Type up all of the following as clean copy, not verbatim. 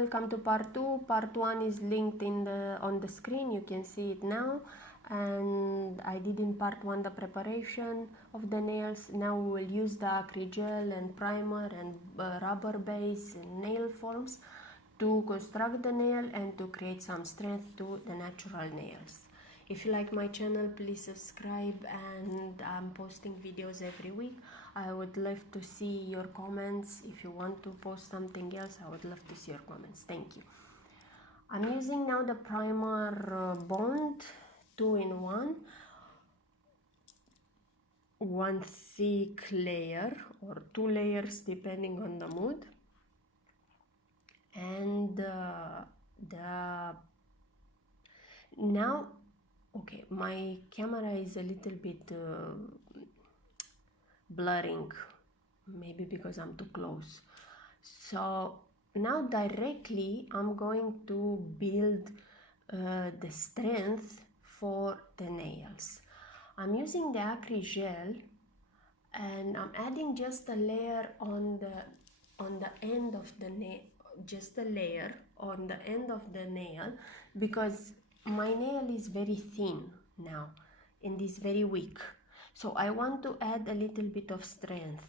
welcome to part 2. Part 1 is linked on the screen, you can see it now. And I did in part 1 the preparation of the nails. Now we will use the Acrygel and primer and rubber base and nail forms to construct the nail and to create some strength to the natural nails. If you like my channel, please subscribe, and I'm posting videos every week. I would love to see your comments. If you want to post something else, I would love to see your comments. Thank you. I'm using now the primer Bond 2-in-1, one thick layer or 2 layers depending on the mood, and now okay, my camera is a little bit blurring, maybe because I'm too close. So now directly I'm going to build the strength for the nails. I'm using the Acrygel and I'm adding just a layer on the end of the nail, just a layer on the end of the nail, because my nail is very thin now and is very weak, so I want to add a little bit of strength.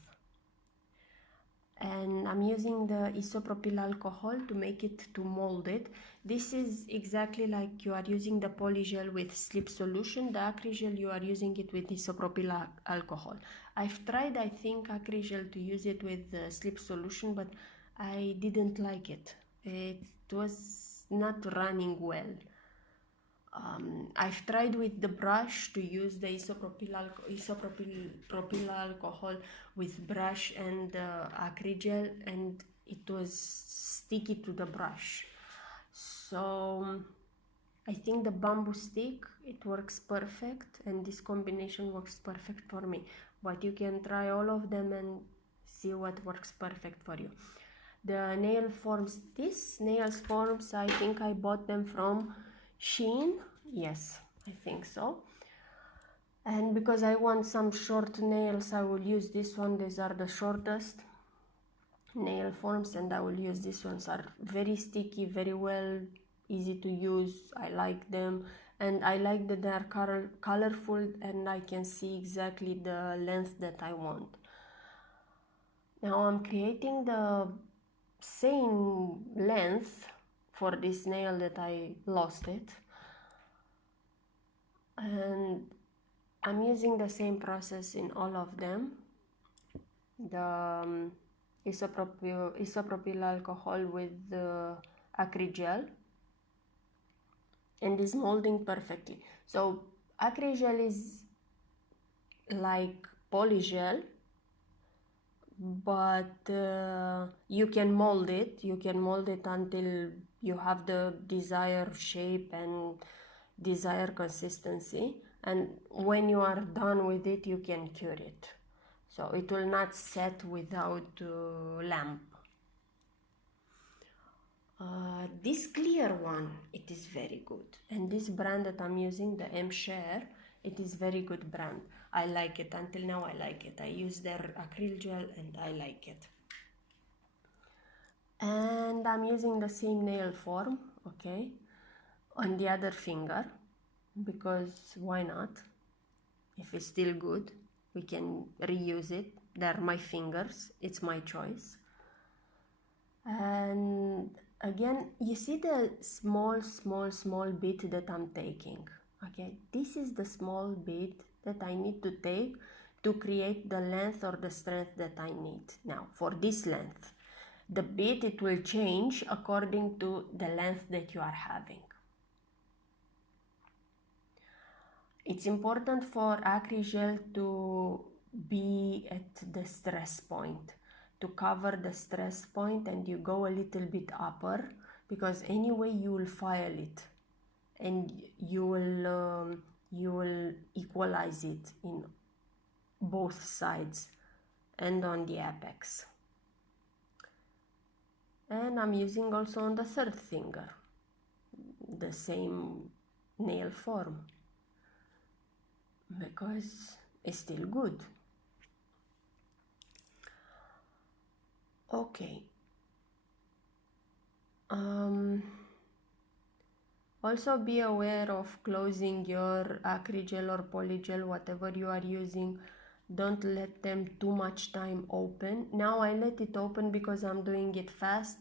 And I'm using the isopropyl alcohol to make it, to mold it. This is exactly like you are using the polygel with slip solution. The Acrygel, you are using it with isopropyl alcohol. I've tried, I think, Acrygel to use it with slip solution, but I didn't like it. It was not running well. I've tried with the brush to use the isopropyl alcohol with brush and Acrygel, and it was sticky to the brush. So I think the bamboo stick, it works perfect, and this combination works perfect for me. But you can try all of them and see what works perfect for you. The nail forms, these nails forms, I think I bought them from Shein, yes, I think so. And because I want some short nails, I will use this one. These are the shortest nail forms, and I will use this ones. Are very sticky, very well, easy to use. I like them, and I like that they are colorful, and I can see exactly the length that I want. Now I'm creating the same length for this nail that I lost it, and I'm using the same process in all of them. The isopropyl alcohol with the Acrygel, and is molding perfectly. So Acrygel is like polygel, but you can mold it. You can mold it until you have the desired shape and desired consistency, and when you are done with it, you can cure it, so it will not set without lamp. This clear one, it is very good, and this brand that I'm using, the MShare, it is very good brand. I like it. Until now I like it. I use their acryl gel and I like it. And I'm using the same nail form, okay, on the other finger, because why not? If it's still good, we can reuse it. They're my fingers, it's my choice. And again, you see the small bit that I'm taking, okay? This is the small bit that I need to take to create the length or the strength that I need. Now, for this length, the bit, it will change according to the length that you are having. It's important for Acrygel to be at the stress point, to cover the stress point, and you go a little bit upper, because anyway you will file it, and you will equalize it in both sides and on the apex. And I'm using also on the third finger the same nail form, because it's still good. Okay, Also be aware of closing your Acrygel or polygel, whatever you are using. Don't let them too much time open. Now I let it open because I'm doing it fast,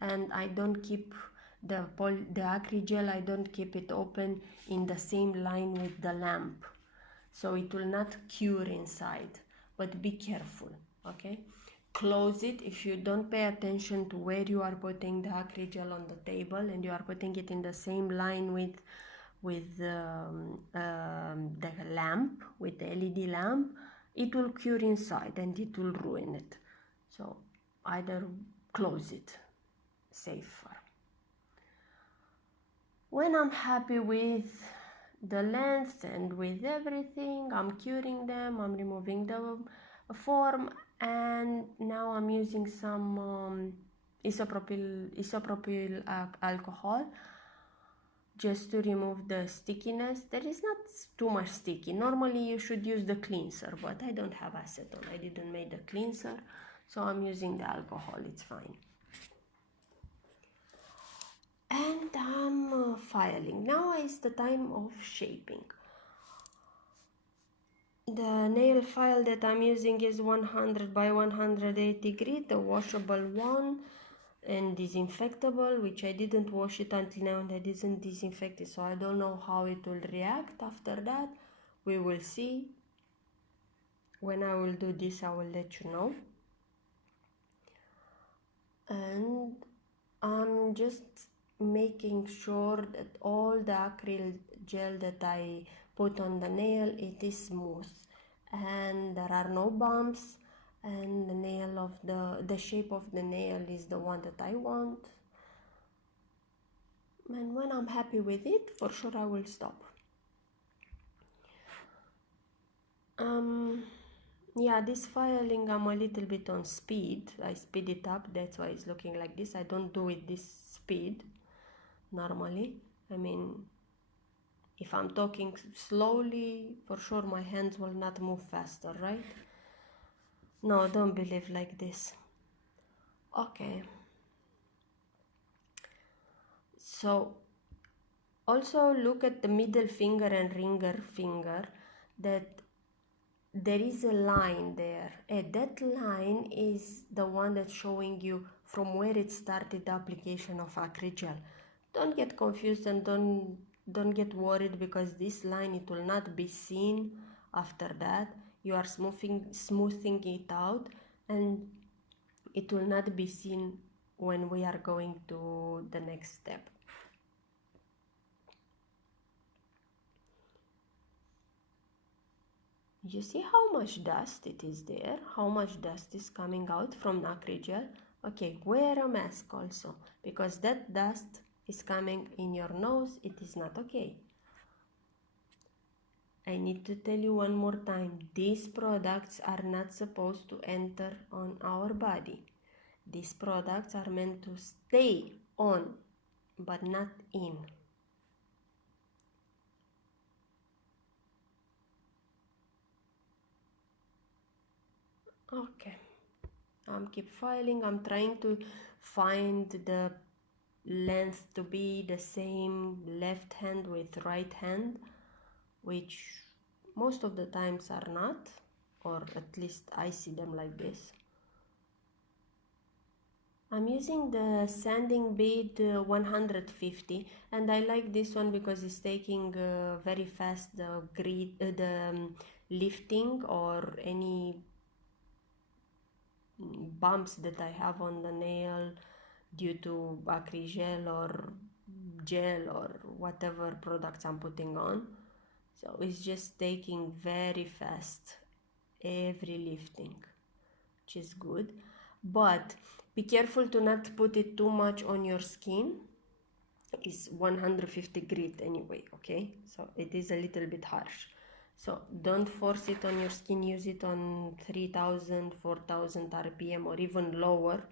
and I don't keep the Acrygel, I don't keep it open in the same line with the lamp, so it will not cure inside. But be careful, okay? Close it. If you don't pay attention to where you are putting the Acrygel on the table and you are putting it in the same line with the lamp, with the LED lamp, it will cure inside and it will ruin it. So either close it, safer. When I'm happy with the length and with everything, I'm curing them, I'm removing the form, and now I'm using some isopropyl alcohol just to remove the stickiness. There is not too much sticky. Normally you should use the cleanser, but I don't have acetone. I didn't make the cleanser, so I'm using the alcohol. It's fine. And I'm filing. Now is the time of shaping. The nail file that I'm using is 100 by 180 grit, the washable one and disinfectable, which I didn't wash it until now and I didn't disinfect it, so I don't know how it will react after that. We will see. When I will do this, I will let you know. And I'm just making sure that all the acryl gel that I put on the nail, it is smooth and there are no bumps, and the nail of the shape of the nail is the one that I want. And when I'm happy with it, for sure I will stop. Yeah, this filing, I'm a little bit on speed. I speed it up, that's why it's looking like this. I don't do it this speed normally. I mean, if I'm talking slowly, for sure my hands will not move faster, right? No, don't believe like this. Okay. So, also look at the middle finger and ringer finger, that there is a line there. And that line is the one that's showing you from where it started the application of Acrygel. Don't get confused and don't get worried, because this line, it will not be seen after that. You are smoothing it out and it will not be seen when we are going to the next step. You see how much dust it is there, how much dust is coming out from Acrygel. Okay, wear a mask also, because that dust is coming in your nose. It is not okay. I need to tell you one more time, these products are not supposed to enter on our body. These products are meant to stay on, but not in. Okay, I'm keep filing. I'm trying to find the length to be the same left hand with right hand, which most of the times are not, or at least I see them like this. I'm using the sanding bead 150, and I like this one because it's taking very fast the lifting or any bumps that I have on the nail due to Acrygel or gel or whatever products I'm putting on. So it's just taking very fast every lifting, which is good. But be careful to not put it too much on your skin. It's 150 grit anyway, okay? So it is a little bit harsh. So don't force it on your skin. Use it on 3000, 4000 RPM or even lower,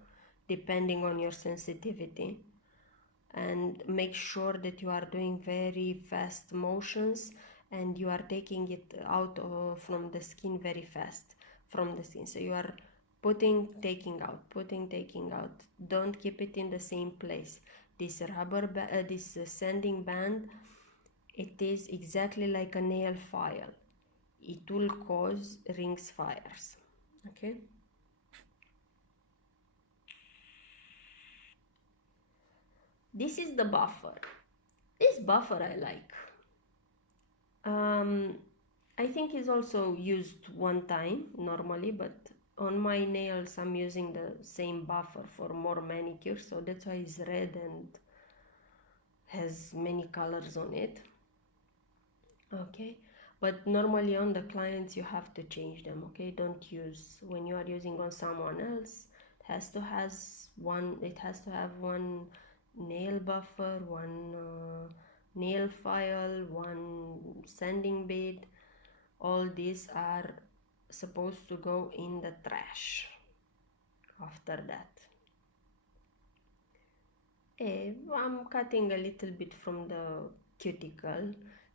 depending on your sensitivity. And make sure that you are doing very fast motions and you are taking it out from the skin very fast from the skin. So you are putting, taking out, putting, taking out. Don't keep it in the same place, this this sanding band, it is exactly like a nail file. It will cause rings fires. Okay. This is the buffer. This buffer I like. I think it's also used one time normally, but on my nails I'm using the same buffer for more manicure, so that's why it's red and has many colors on it. Okay, but normally on the clients you have to change them. Okay, don't use, when you are using on someone else, it has to have one nail buffer, one nail file, one sanding bit. All these are supposed to go in the trash after that. I'm cutting a little bit from the cuticle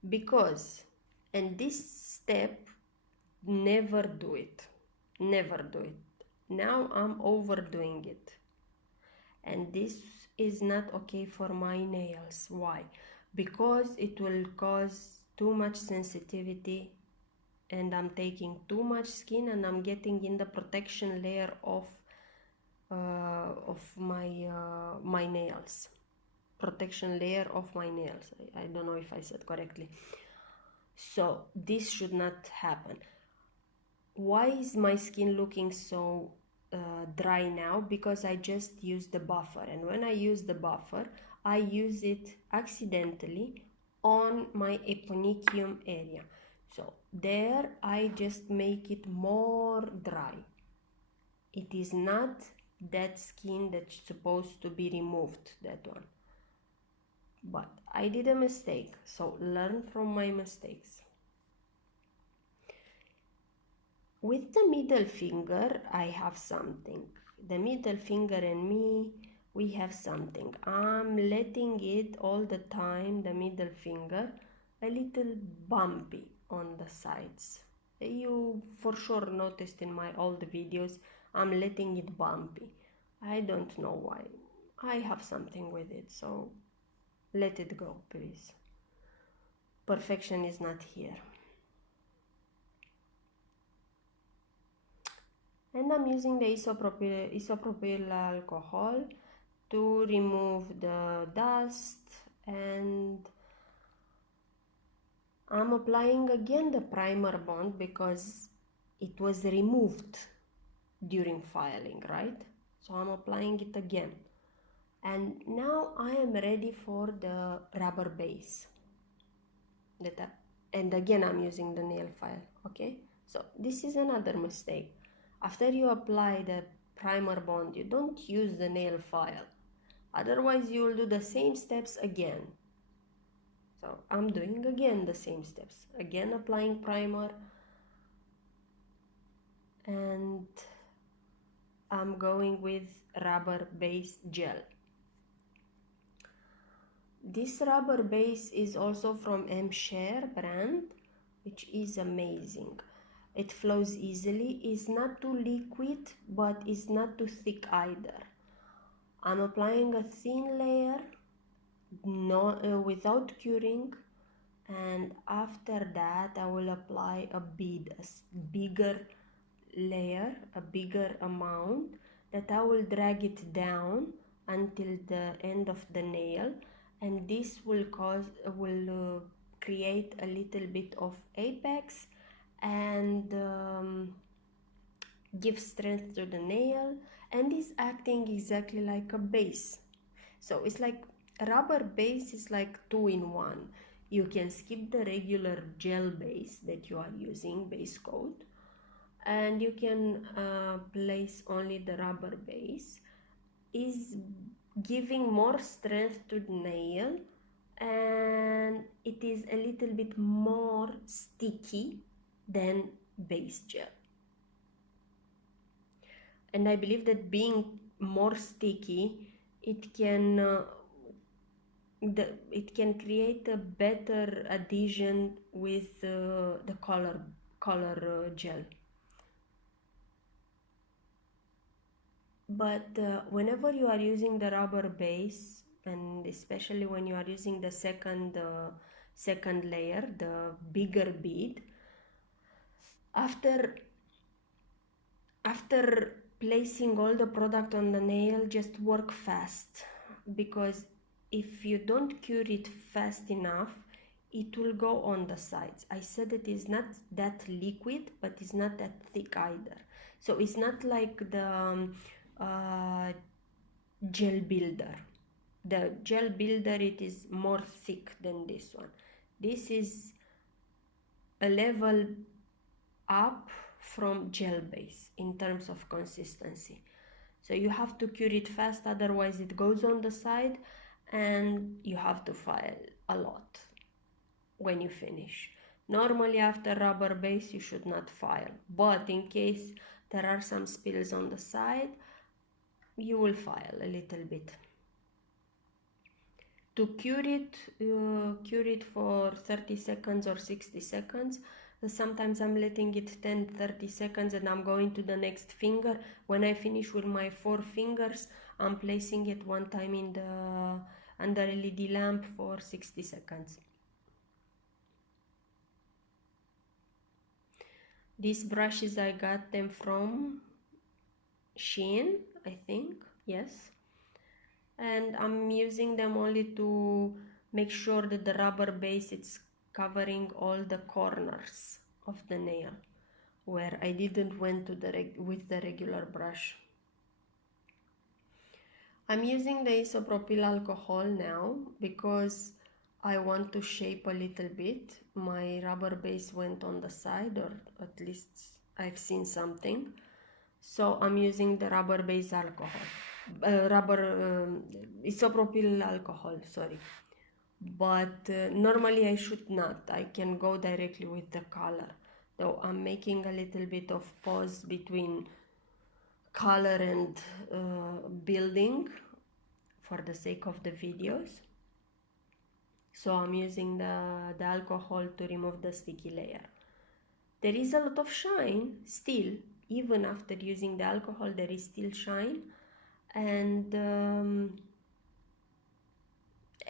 because, and this step, never do it. Now I'm overdoing it, and this is not okay for my nails. Why? Because it will cause too much sensitivity, and I'm taking too much skin, and I'm getting in the protection layer of my nails. Protection layer of my nails. I don't know if I said correctly. So this should not happen. Why is my skin looking so dry now? Because I just used the buffer, and when I use the buffer, I use it accidentally on my eponychium area. So there I just make it more dry. It is not that skin that's supposed to be removed, that one. But I did a mistake, so learn from my mistakes. With the middle finger, I have something. The middle finger and me, we have something. I'm letting it all the time, the middle finger, a little bumpy on the sides. You for sure noticed in my old videos, I'm letting it bumpy. I don't know why. I have something with it, so let it go, please. Perfection is not here. And I'm using the isopropyl alcohol to remove the dust, and I'm applying again the primer bond because it was removed during filing, right? So I'm applying it again, and now I am ready for the rubber base. And again I'm using the nail file. Okay, so this is another mistake. After you apply the primer bond, you don't use the nail file, otherwise you will do the same steps again. So I'm doing again the same steps, again applying primer, and I'm going with rubber base gel. This rubber base is also from MShare brand, which is amazing. It flows easily, is not too liquid, but is not too thick either. I'm applying a thin layer, without curing, and after that I will apply a bigger layer, a bigger amount, that I will drag it down until the end of the nail, and this will create a little bit of apex and give strength to the nail, and is acting exactly like a base. So it's like a rubber base is like 2-in-1. You can skip the regular gel base that you are using, base coat, and you can place only the rubber base. Is giving more strength to the nail, and it is a little bit more sticky than base gel. And I believe that being more sticky, it can create a better adhesion with the color gel. But whenever you are using the rubber base, and especially when you are using the second layer, the bigger bead. After placing all the product on the nail, just work fast, because if you don't cure it fast enough, it will go on the sides. I said it is not that liquid, but it's not that thick either. So it's not like the gel builder. The gel builder, it is more thick than this one. This is a level up from gel base in terms of consistency. So you have to cure it fast, otherwise it goes on the side and you have to file a lot when you finish. Normally after rubber base you should not file, but in case there are some spills on the side, you will file a little bit. To cure it for 30 seconds or 60 seconds. Sometimes I'm letting it 10-30 seconds and I'm going to the next finger. When I finish with my 4 fingers, I'm placing it one time in the under LED lamp for 60 seconds. These brushes, I got them from Shein, I think, yes. And I'm using them only to make sure that the rubber base is covering all the corners of the nail, where I didn't went to with the regular brush. I'm using the isopropyl alcohol now because I want to shape a little bit. My rubber base went on the side, or at least I've seen something. So I'm using the rubber base alcohol. Isopropyl alcohol, sorry. But normally I should not. I can go directly with the color. Though I'm making a little bit of pause between color and building for the sake of the videos. So I'm using the alcohol to remove the sticky layer. There is a lot of shine still, even after using the alcohol, there is still shine. And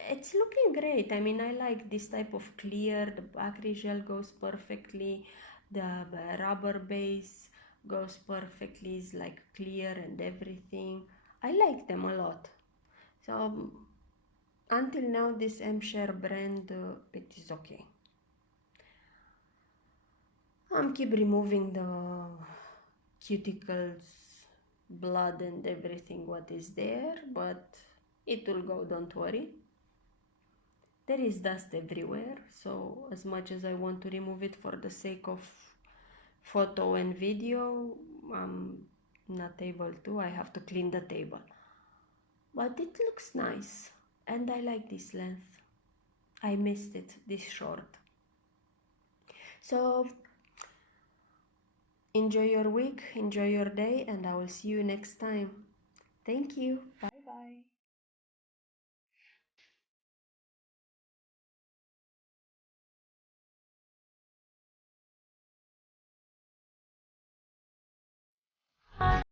it's looking great. I mean, I like this type of clear. The Acrygel goes perfectly. The rubber base goes perfectly. It's like clear and everything. I like them a lot. So until now, this MShare brand, it is okay. I'm keep removing the cuticles, blood and everything what is there, but it will go, don't worry. There is dust everywhere, so as much as I want to remove it for the sake of photo and video, I'm not able to. I have to clean the table. But it looks nice, and I like this length. I missed it, this short. So enjoy your week, enjoy your day, and I will see you next time. Thank you. Bye bye.